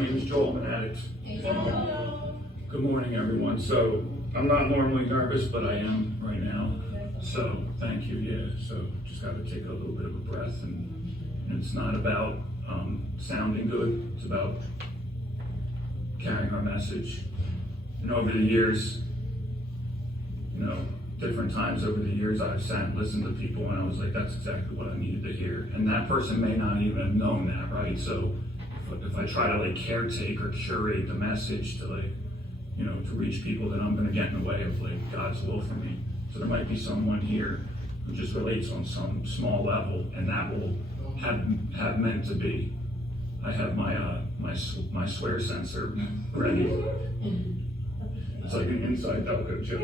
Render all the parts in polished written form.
name is Joel. I'm an addict. Good morning, everyone. So I'm not normally nervous, but I am right now. So thank you. Yeah. So just got to take a little bit of a breath, and it's not about sounding good. It's about carrying our message. And over the years, different times over the years, I've sat and listened to people, and I was like, that's exactly what I needed to hear. And that person may not even have known that, right? So if I try to caretake or curate the message to to reach people, then I'm going to get in the way of God's will for me. So there might be someone here who just relates on some small level, and that will have meant to be. I have my swear sensor ready. It's like an inside Delco joke.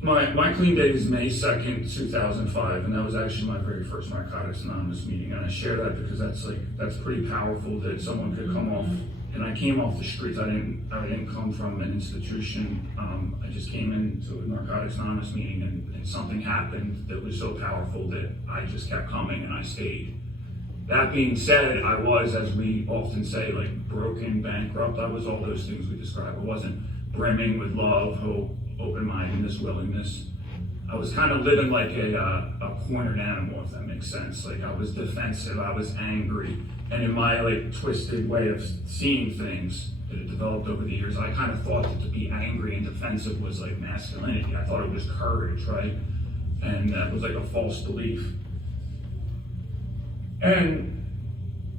But my clean day is May 2nd, 2005, and that was actually my very first Narcotics Anonymous meeting. And I share that because that's pretty powerful that someone could come off. And I came off the streets. I didn't come from an institution. I just came into a Narcotics Anonymous meeting, and something happened that was so powerful that I just kept coming, and I stayed. That being said, I was, as we often say, broken, bankrupt. I was all those things we describe. I wasn't brimming with love, hope, open-mindedness, willingness. I was kind of living like a cornered animal, if that makes sense. I was defensive, I was angry. And in my twisted way of seeing things that had developed over the years, I kind of thought that to be angry and defensive was masculinity. I thought it was courage, right? And that was a false belief. And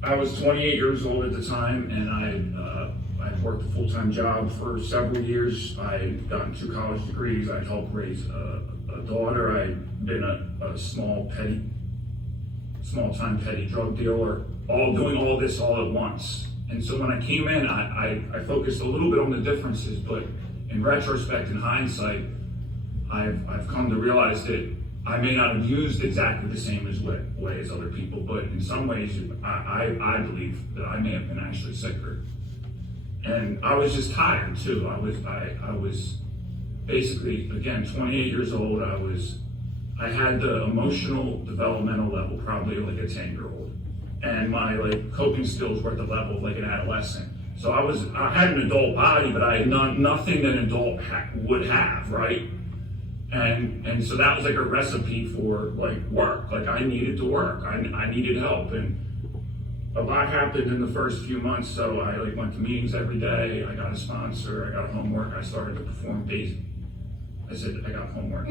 I was 28 years old at the time, and I worked a full-time job for several years. I'd gotten 2 college degrees. I'd helped raise a daughter. I'd been a small-time petty drug dealer, doing all this all at once. And so when I came in, I focused a little bit on the differences, but in retrospect, in hindsight, I've come to realize that I may not have used exactly the same way as other people, but in some ways, I believe that I may have been actually sicker. And I was just tired too. I was basically, again, 28 years old. I had the emotional developmental level, probably a 10-year-old. And my coping skills were at the level of an adolescent. So I had an adult body, but I had nothing that an adult would have, right? And so that was a recipe for work. I needed to work. I needed help, and a lot happened in the first few months. So I went to meetings every day. I got a sponsor. I got homework. I started to perform basic. I said I got homework.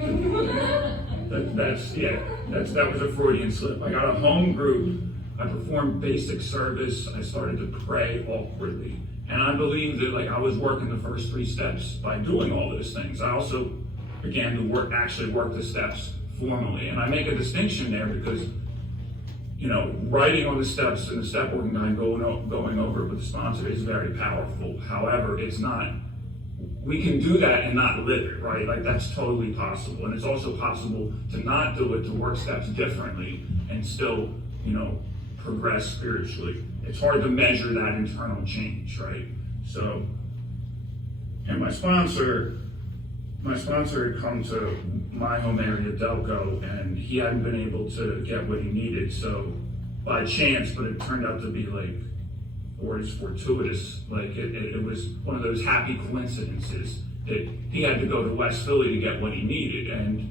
That was a Freudian slip. I got a home group. I performed basic service. I started to pray awkwardly, and I believe that I was working the first 3 steps by doing all those things. I also began to work the steps formally. And I make a distinction there because, writing on the steps in the step working guide, going over it with the sponsor is very powerful. However, it's not, we can do that and not live it, right? That's totally possible. And it's also possible to not do it, to work steps differently and still, progress spiritually. It's hard to measure that internal change, right? So, and my sponsor had come to my home area, Delco, and he hadn't been able to get what he needed. So by chance, but it turned out to be or it's fortuitous. It was one of those happy coincidences that he had to go to West Philly to get what he needed. And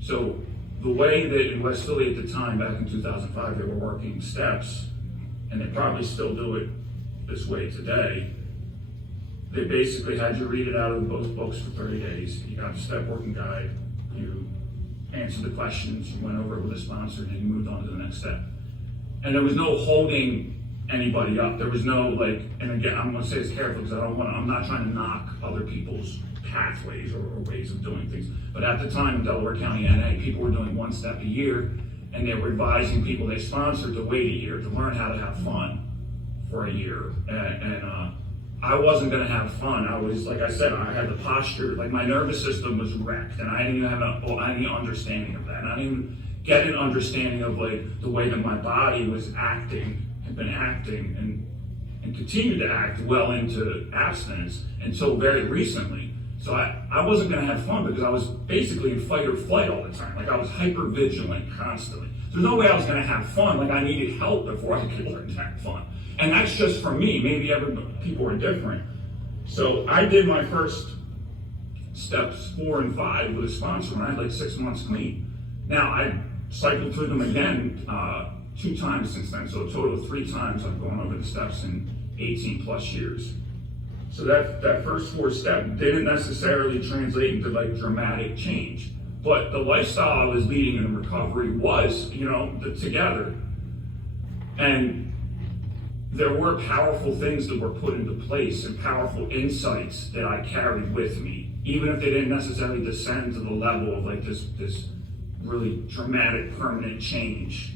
so the way that in West Philly at the time, back in 2005, they were working steps, and they probably still do it this way today. They basically had you read it out of both books for 30 days. You got the step working guide, you answered the questions, you went over it with a sponsor, and then you moved on to the next step. And there was no holding anybody up. There was no and again, I'm gonna say this carefully because I'm not trying to knock other people's pathways or ways of doing things. But at the time in Delaware County, NA, people were doing 1 step a year, and they were advising people they sponsored to wait a year to learn how to have fun for a year. And I wasn't going to have fun. I was, like I said, I had the posture, my nervous system was wrecked, and I didn't even have any understanding of that. And I didn't even get an understanding of the way that my body was acting, had been acting, and continued to act well into abstinence until very recently. So I wasn't going to have fun because I was basically in fight or flight all the time. I was hyper vigilant constantly. There's no way I was gonna have fun. Like I needed help before I could learn to have fun. And that's just for me. Maybe people are different. So I did my first steps 4 and 5 with a sponsor when I had like 6 months clean. Now I cycled through them again 2 times since then. So a total of 3 times I've gone over the steps in 18 plus years. So that first 4 step didn't necessarily translate into like dramatic change. But the lifestyle I was leading in recovery was, together. And there were powerful things that were put into place and powerful insights that I carried with me, even if they didn't necessarily descend to the level of like this really dramatic, permanent change.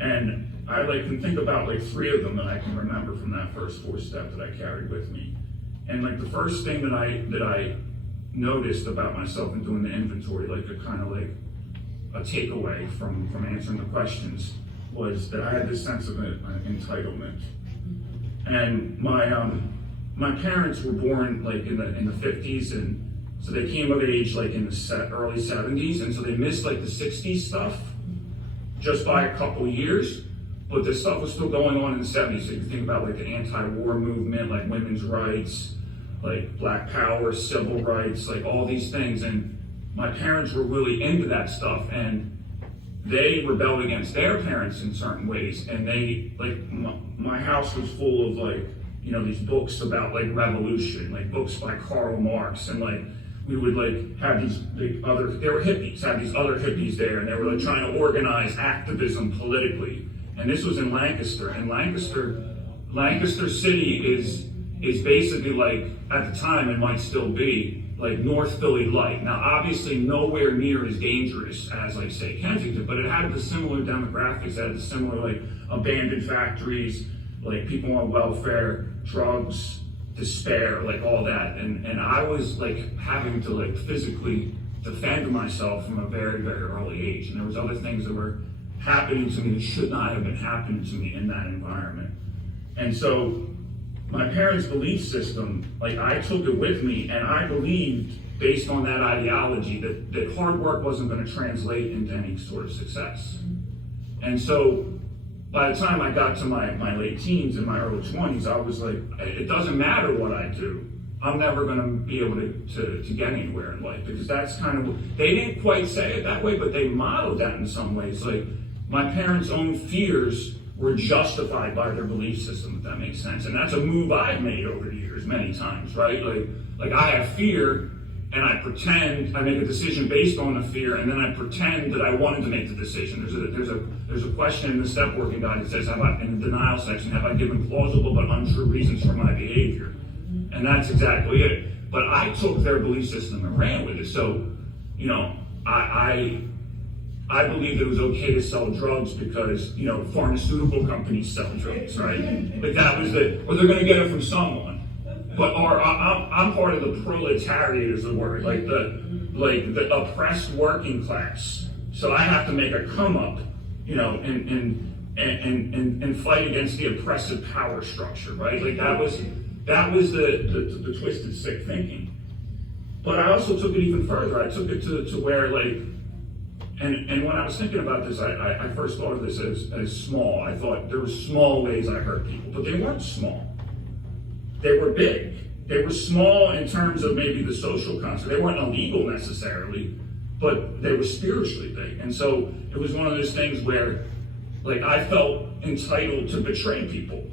And I can think about like 3 of them that I can remember from that first 4 step that I carried with me. And like the first thing that I noticed about myself in doing the inventory, like a kind of like a takeaway from answering the questions, was that I had this sense of entitlement. And my parents were born like in the 50s, and so they came of age like in the early 70s, and so they missed like the 60s stuff just by a couple years, but the stuff was still going on in the 70s. So you think about like the anti-war movement, like women's rights, like Black Power, civil rights, like all these things. And my parents were really into that stuff, and they rebelled against their parents in certain ways. And they, like, my house was full of like, these books about like revolution, like books by Karl Marx, and like we would like have they were hippies, have these other hippies there, and they were like trying to organize activism politically. And this was in Lancaster, and Lancaster City is basically like, at the time, it might still be, like North Philly light. Now, obviously nowhere near as dangerous as like, say, Kensington, but it had the similar demographics, it had the similar like abandoned factories, like people on welfare, drugs, despair, like all that. And I was like having to like physically defend myself from a very, very early age. And there was other things that were happening to me that should not have been happening to me in that environment. And so my parents' belief system, like I took it with me, and I believed, based on that ideology, that hard work wasn't going to translate into any sort of success. And so by the time I got to my late teens and my early 20s, I was like, it doesn't matter what I do, I'm never going to be able to get anywhere in life, because that's kind of, they didn't quite say it that way, but they modeled that in some ways. Like my parents' own fears were justified by their belief system, if that makes sense. And that's a move I've made over the years many times, right? Like I have fear, and I pretend I make a decision based on the fear, and then I pretend that I wanted to make the decision. There's a question in the step working guide that says, in the denial section, have I given plausible but untrue reasons for my behavior? And that's exactly it. But I took their belief system and ran with it. So, I believed it was okay to sell drugs because, pharmaceutical companies sell drugs, right? Like that was or they're going to get it from someone. But I'm part of the proletariat is the word, like the oppressed working class. So I have to make a come up, and fight against the oppressive power structure, right? Like that was the twisted, sick thinking. But I also took it even further. I took it to where like. And when I was thinking about this, I first thought of this as small. I thought there were small ways I hurt people, but they weren't small. They were big. They were small in terms of maybe the social concept. They weren't illegal necessarily, but they were spiritually big. And so it was one of those things where, like, I felt entitled to betray people.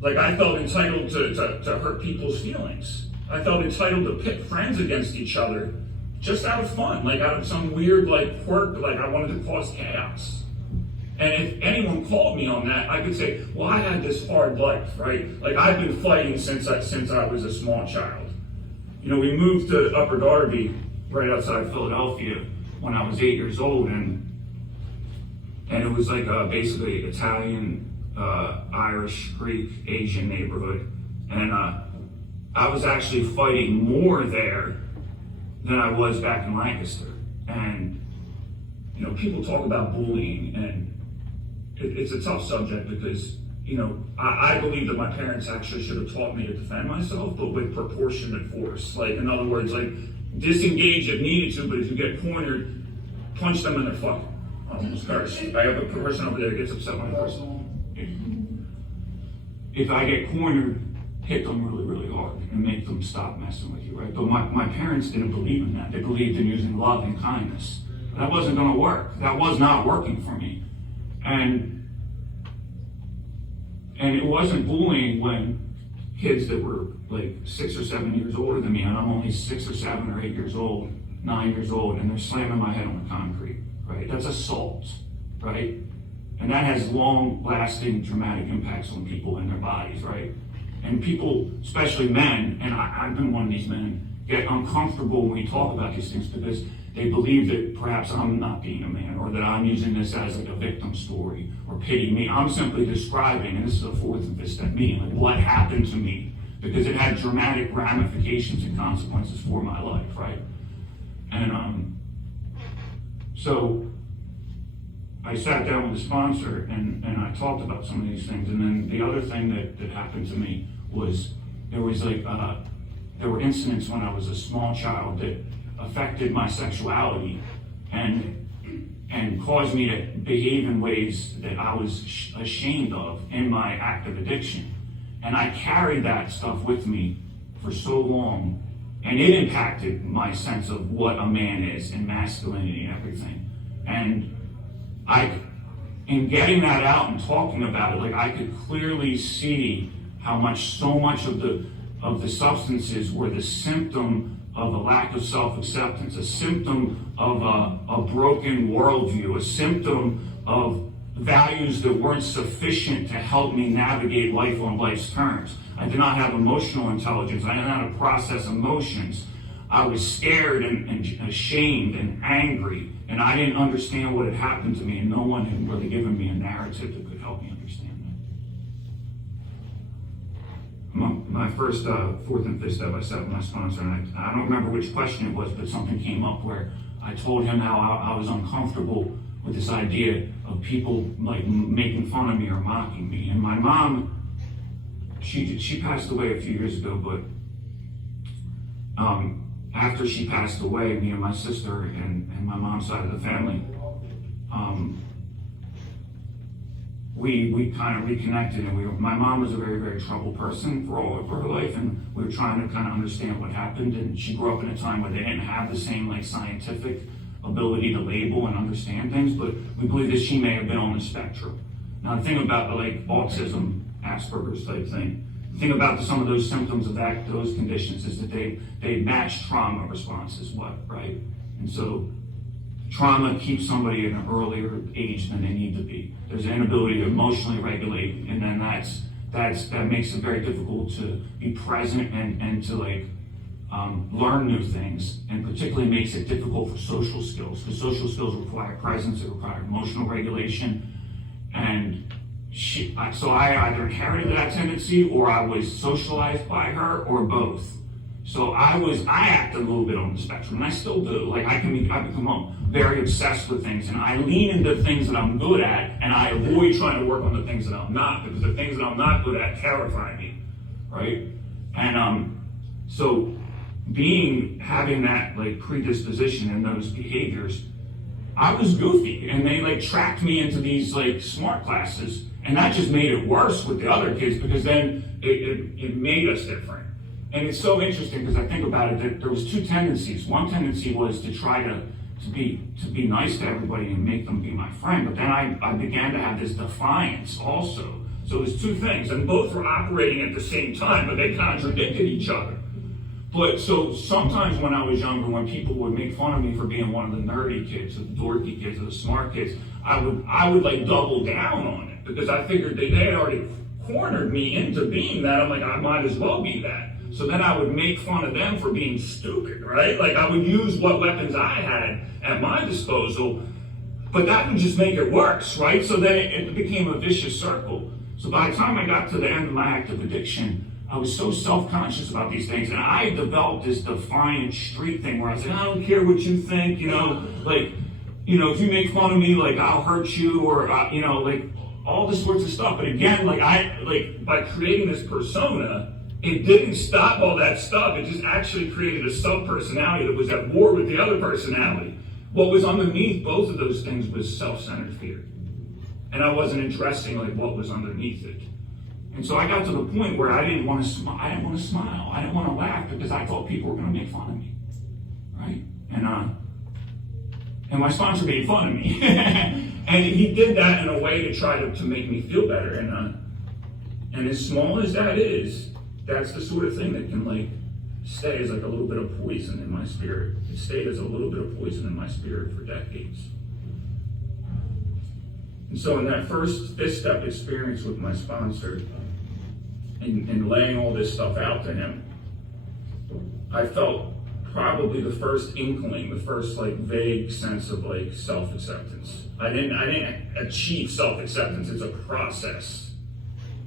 Like, I felt entitled to hurt people's feelings. I felt entitled to pit friends against each other, just out of fun, like out of some weird like quirk, like I wanted to cause chaos. And if anyone called me on that, I could say, well, I had this hard life, right? Like I've been fighting since I was a small child. We moved to Upper Darby, right outside Philadelphia, when I was 8 years old, and it was like basically Italian, Irish, Greek, Asian neighborhood. And I was actually fighting more there than I was back in Lancaster. And, people talk about bullying, and it's a tough subject because, I believe that my parents actually should have taught me to defend myself, but with proportionate force. Like, in other words, like, disengage if needed to, but if you get cornered, punch them in their fucking, almost cursed. I have a person over there that gets upset when I curse. If I get cornered, hit them really, really hard and make them stop messing with you, right? But my parents didn't believe in that. They believed in using love and kindness. But that wasn't going to work. That was not working for me. And it wasn't bullying when kids that were like 6 or 7 years older than me, and I'm only 6 or 7 or 8 years old, 9 years old, and they're slamming my head on the concrete, right? That's assault, right? And that has long-lasting traumatic impacts on people and their bodies, right? And people, especially men, and I've been one of these men, get uncomfortable when we talk about these things because they believe that perhaps I'm not being a man, or that I'm using this as like a victim story, or pity me. I'm simply describing, and this is a fourth and fifth step me, like what happened to me, because it had dramatic ramifications and consequences for my life, right? And so I sat down with the sponsor and I talked about some of these things. And then the other thing that happened to me was there were incidents when I was a small child that affected my sexuality and caused me to behave in ways that I was ashamed of in my active addiction. And I carried that stuff with me for so long, and it impacted my sense of what a man is and masculinity and everything. And in getting that out and talking about it, like I could clearly see how so much of the substances were the symptom of a lack of self-acceptance, a symptom of a broken worldview, a symptom of values that weren't sufficient to help me navigate life on life's terms. I did not have emotional intelligence. I didn't know how to process emotions. I was scared and ashamed and angry, and I didn't understand what had happened to me, and no one had really given me a narrative that could help me understand that. My first fourth and fifth step, I sat with my sponsor, and I don't remember which question it was, but something came up where I told him how I was uncomfortable with this idea of people like making fun of me or mocking me. And my mom, she passed away a few years ago, but after she passed away, me and my sister and my mom's side of the family, we kind of reconnected, and my mom was a very, very troubled person for all of her life, and we were trying to kind of understand what happened. And she grew up in a time where they didn't have the same like scientific ability to label and understand things, but we believe that she may have been on the spectrum. Now the thing about like autism, Asperger's type thing, the thing about some of those symptoms of those conditions is that they match trauma responses, right? And so trauma keeps somebody at an earlier age than they need to be. There's an inability to emotionally regulate, and then that makes it very difficult to be present and to like learn new things, and particularly makes it difficult for social skills, because social skills require presence, it require emotional regulation. And so I either inherited that tendency, or I was socialized by her, or both. So I act a little bit on the spectrum, and I still do. Like I become very obsessed with things, and I lean into things that I'm good at, and I avoid trying to work on the things that I'm not, because the things that I'm not good at terrify me, right? And so having that like predisposition and those behaviors, I was goofy, and they like tracked me into these like smart classes, and that just made it worse with the other kids, because then it made us different. And it's so interesting, because I think about it, that there was two tendencies. One tendency was to try to be nice to everybody and make them be my friend, but then I began to have this defiance also. So it was two things, and both were operating at the same time, but they contradicted each other. But so sometimes when I was younger, when people would make fun of me for being one of the nerdy kids, or the dorky kids, or the smart kids, I would like double down on it, because I figured they had already cornered me into being that. I'm like, I might as well be that. So then I would make fun of them for being stupid, right? Like I would use what weapons I had at my disposal, but that would just make it worse, right? So then it became a vicious circle. So by the time I got to the end of my active addiction, I was so self-conscious about these things, and I developed this defiant street thing where I said, I don't care what you think, like, if you make fun of me, like I'll hurt you, or like all this sorts of stuff. But again, by creating this persona, it didn't stop all that stuff. It just actually created a sub-personality that was at war with the other personality, what was underneath both of those things was self-centered fear. And I wasn't addressing like what was underneath it. And so I got to the point where I didn't want to smile. I didn't want to laugh because I thought people were going to make fun of me, right? And my sponsor made fun of me. And he did that in a way to try to make me feel better. And as small as that is, that's the sort of thing that can like stay as like a little bit of poison in my spirit. It stayed as a little bit of poison in my spirit for decades. And so in that first fifth step experience with my sponsor and laying all this stuff out to him, I felt probably the first inkling, the first like vague sense of like self-acceptance. I didn't achieve self-acceptance, it's a process.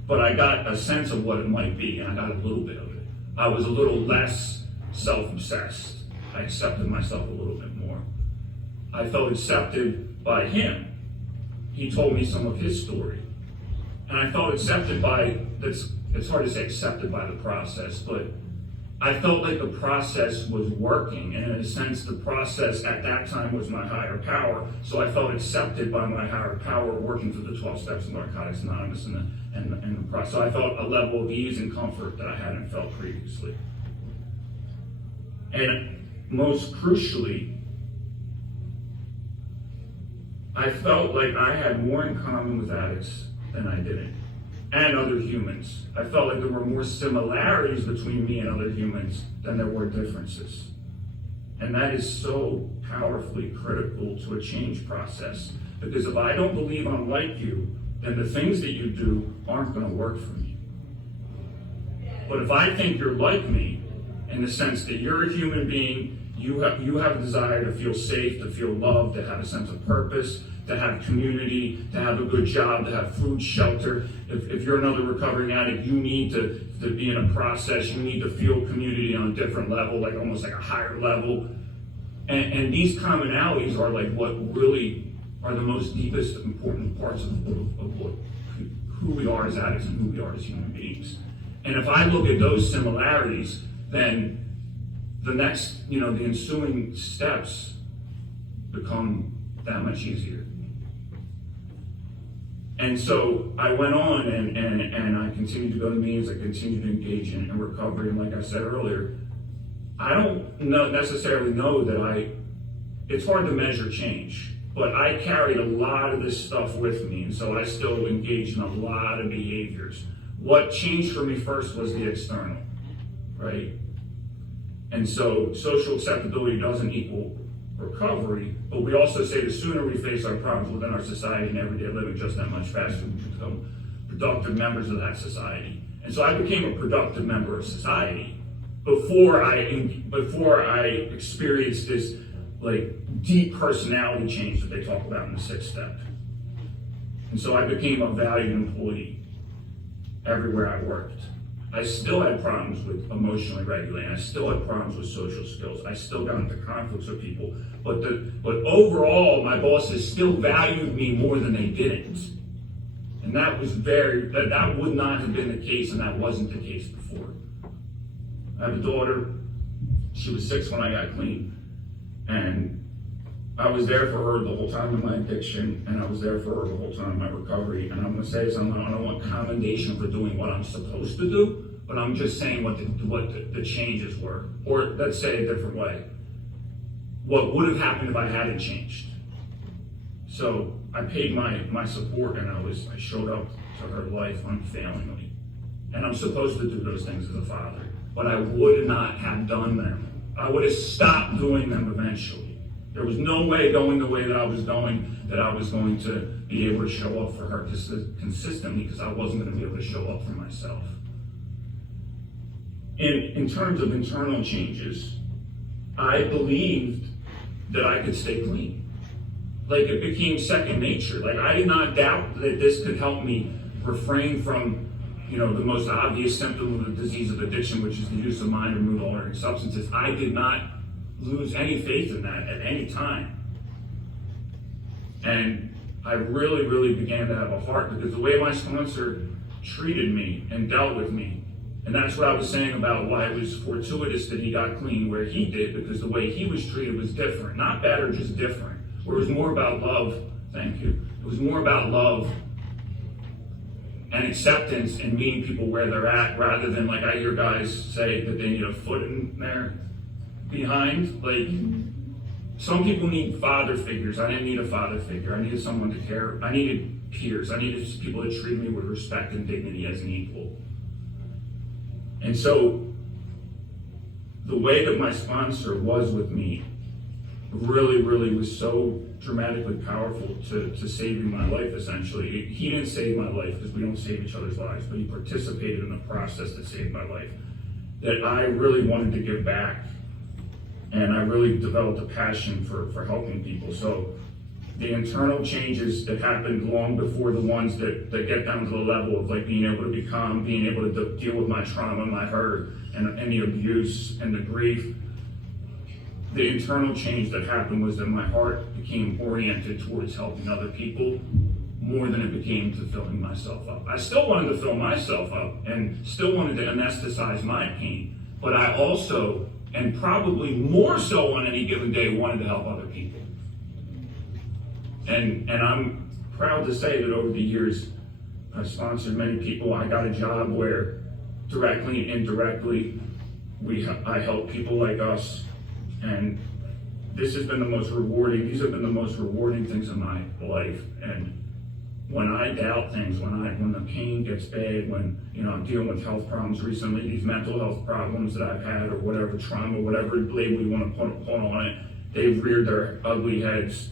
But I got a sense of what it might be, and I got a little bit of it. I was a little less self-obsessed. I accepted myself a little bit more. I felt accepted by him. He told me some of his story. And I felt accepted by, it's hard to say accepted by the process, but I felt like the process was working. And in a sense, the process at that time was my higher power. So I felt accepted by my higher power working through the 12 steps of Narcotics Anonymous and the process. So I felt a level of ease and comfort that I hadn't felt previously. And most crucially, I felt like I had more in common with addicts than I didn't, and other humans. I felt like there were more similarities between me and other humans than there were differences. And that is so powerfully critical to a change process. Because if I don't believe I'm like you, then the things that you do aren't going to work for me. But if I think you're like me, in the sense that you're a human being, you have a desire to feel safe, to feel loved, to have a sense of purpose, to have community, to have a good job, to have food, shelter. If you're another recovering addict, you need to be in a process. You need to feel community on a different level, like almost like a higher level. And these commonalities are like what really are the most deepest, important parts of who we are as addicts and who we are as human beings. And if I look at those similarities, then the next, the ensuing steps become that much easier. And so I went on and I continued to go to meetings, I continued to engage in recovery, and like I said earlier, I don't necessarily know that it's hard to measure change, but I carried a lot of this stuff with me, and so I still engaged in a lot of behaviors. What changed for me first was the external, right? And so social acceptability doesn't equal recovery, but we also say the sooner we face our problems within our society and everyday living, just that much faster we become productive members of that society. And so I became a productive member of society before I experienced this like deep personality change that they talk about in the sixth step. And so I became a valued employee everywhere I worked. I still had problems with emotionally regulating. I still had problems with social skills. I still got into conflicts with people. But overall, my bosses still valued me more than they didn't. And that was that would not have been the case, and that wasn't the case before. I have a daughter. She was 6 when I got clean. And I was there for her the whole time of my addiction, and I was there for her the whole time of my recovery. And I'm going to say something, I don't want commendation for doing what I'm supposed to do, but I'm just saying what the changes were. Or let's say it a different way. What would have happened if I hadn't changed? So I paid my support, and I showed up to her life unfailingly. And I'm supposed to do those things as a father, but I would not have done them. I would have stopped doing them eventually. There was no way going the way that I was going to be able to show up for her consistently, because I wasn't going to be able to show up for myself. In terms of internal changes, I believed that I could stay clean. Like it became second nature. Like I did not doubt that this could help me refrain from, the most obvious symptom of the disease of addiction, which is the use of mind or mood altering substances. I did not lose any faith in that at any time. And I really, really began to have a heart, because the way my sponsor treated me and dealt with me And that's what I was saying about why it was fortuitous that he got clean where he did, because the way he was treated was different. Not better, just different. Where it was more about love, thank you. It was more about love and acceptance and meeting people where they're at, rather than, like, I hear guys say that they need a foot in there behind. Like, some people need father figures. I didn't need a father figure. I needed someone to care. I needed peers. I needed people to treat me with respect and dignity as an equal. And so the way that my sponsor was with me really, really was so dramatically powerful to saving my life, essentially. He didn't save my life, because we don't save each other's lives, but he participated in the process that saved my life. That I really wanted to give back, and I really developed a passion for helping people. So the internal changes that happened long before the ones that get down to the level of, like, being able to be calm, being able to deal with my trauma, my hurt, and the abuse and the grief. The internal change that happened was that my heart became oriented towards helping other people more than it became to filling myself up. I still wanted to fill myself up and still wanted to anesthetize my pain, but I also, and probably more so on any given day, wanted to help other people. And I'm proud to say that over the years, I've sponsored many people. I got a job where directly and indirectly, I help people like us. And this has been the most rewarding, these have been the most rewarding things in my life. And when I doubt things, when the pain gets bad, when, I'm dealing with health problems recently, these mental health problems that I've had, or whatever trauma, whatever label you want to put on it, they've reared their ugly heads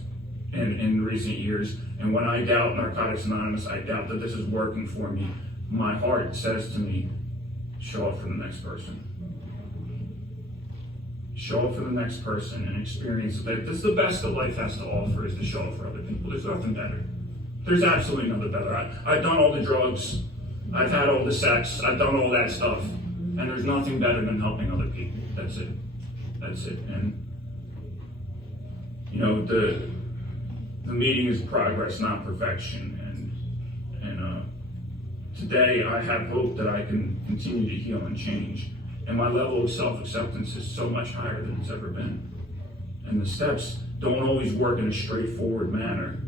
in recent years. And when I doubt Narcotics Anonymous, I doubt that this is working for me, my heart says to me, show up for the next person. Show up for the next person and experience that. This is the best that life has to offer, is to show up for other people. There's nothing better. There's absolutely nothing better. I've done all the drugs, I've had all the sex, I've done all that stuff, and there's nothing better than helping other people. That's it. That's it. And the meeting is progress, not perfection. And today I have hope that I can continue to heal and change. And my level of self-acceptance is so much higher than it's ever been. And the steps don't always work in a straightforward manner.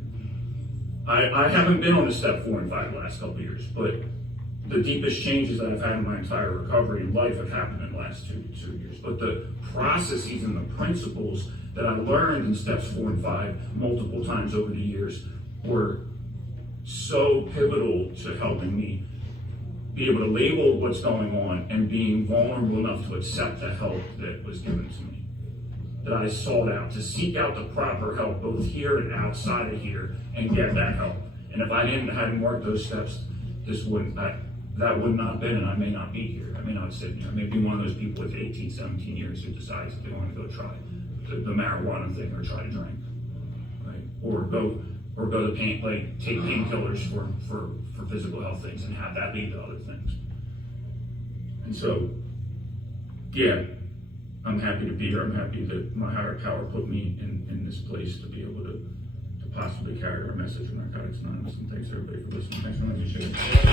I haven't been on a step 4 and 5 the last couple of years, but the deepest changes that I've had in my entire recovery in life have happened in the last two years. But the processes and the principles that I've learned in steps 4 and 5 multiple times over the years were so pivotal to helping me be able to label what's going on and being vulnerable enough to accept the help that was given to me. That I sought out, to seek out the proper help, both here and outside of here, and get that help. And if I hadn't worked those steps, that would not have been, and I may not be here. I may not sit here. I may be one of those people with 18, 17 years who decides that they want to go try the marijuana thing, or try to drink, right? Or go to take painkillers for physical health things and have that lead to other things. And so, yeah, I'm happy to be here. I'm happy that my higher power put me in this place to be able to possibly carry our message from Narcotics Anonymous. And thanks everybody for listening. Thanks for letting me share.